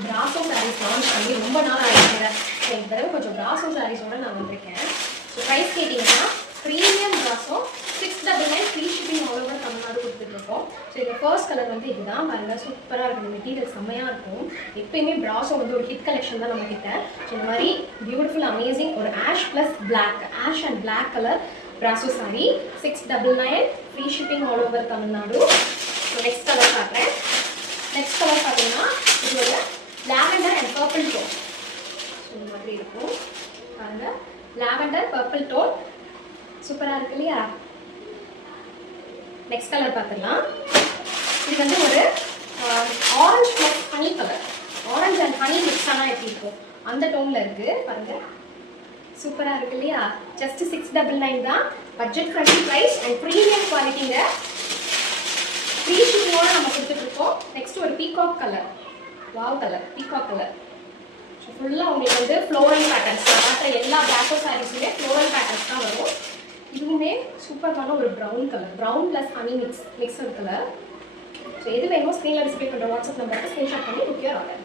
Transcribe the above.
Brasso saris launch பண்ணி ரொம்ப நாள் ஆகிடுங்க. ஸோ இந்த தடவை கொஞ்சம் பிராசோ சாரீஸோட நான் வந்திருக்கேன். ஸோ ப்ரைஸ் கேட்டிங்கன்னா premium brasso 699 free shipping all over Tamil Nadu கொடுத்துட்ருக்கோம். ஸோ இந்த ஃபர்ஸ்ட் கலர் வந்து இதுதான் பாருங்கள், சூப்பராக இருக்கும். இந்த மெட்டீரியல் செம்மையாக இருக்கும். எப்பயுமே பிராசோ வந்து ஒரு ஹிட் கலெக்ஷன் தான் நம்மக்கிட்ட. ஸோ இந்த மாதிரி பியூட்டிஃபுல் அமேசிங் ஒரு ash plus black, ash and black colour brasso sari 699 free shipping all over Tamil Nadu. So next colour பார்க்குறேன். நெக்ஸ்ட் கலர் பார்த்தீங்கன்னா இது ஒரு lavender and purple tone. So இந்த மாதிரி இருக்கும் பாருங்கள், லாவெண்டர் பர்பிள் டோன் சூப்பராக இருக்கு இல்லையா? நெக்ஸ்ட் கலர் பார்த்துடலாம். இது வந்து ஒரு orange plus honey colour, orange and honey mix ஆனால் எப்படி இருக்கும் அந்த டோனில் இருக்குது பாருங்கள், சூப்பராக இருக்கு இல்லையா? ஜஸ்ட் 699 தான். Budget friendly price and premium குவாலிட்டிங்க. ஃப்ரீ ஷிப்பிங்கோட நம்ம கொடுத்துட்ருக்கோம். நெக்ஸ்ட் ஒரு peacock colour, wow colour, peacock colour. So ஃபுல்லாக உங்களுக்கு வந்து ஃப்ளோரல் பேட்டர்ன்ஸ் தான். பார்க்குற எல்லா பிளாக்கோ சாரீஸுமே ஃப்ளோரல் பேட்டர்ன்ஸ் தான் வரும். இதுவுமே சூப்பரான ஒரு brown colour, brown plus honey mix colour. So எது வேணுமோ ஸ்க்ரீனில் டிஸ்பிளே பண்ணுற வாட்ஸ்அப் நம்பருக்கு ஸ்க்ரீன்ஷாட் பண்ணி புக் யுவர் ஆர்டர்.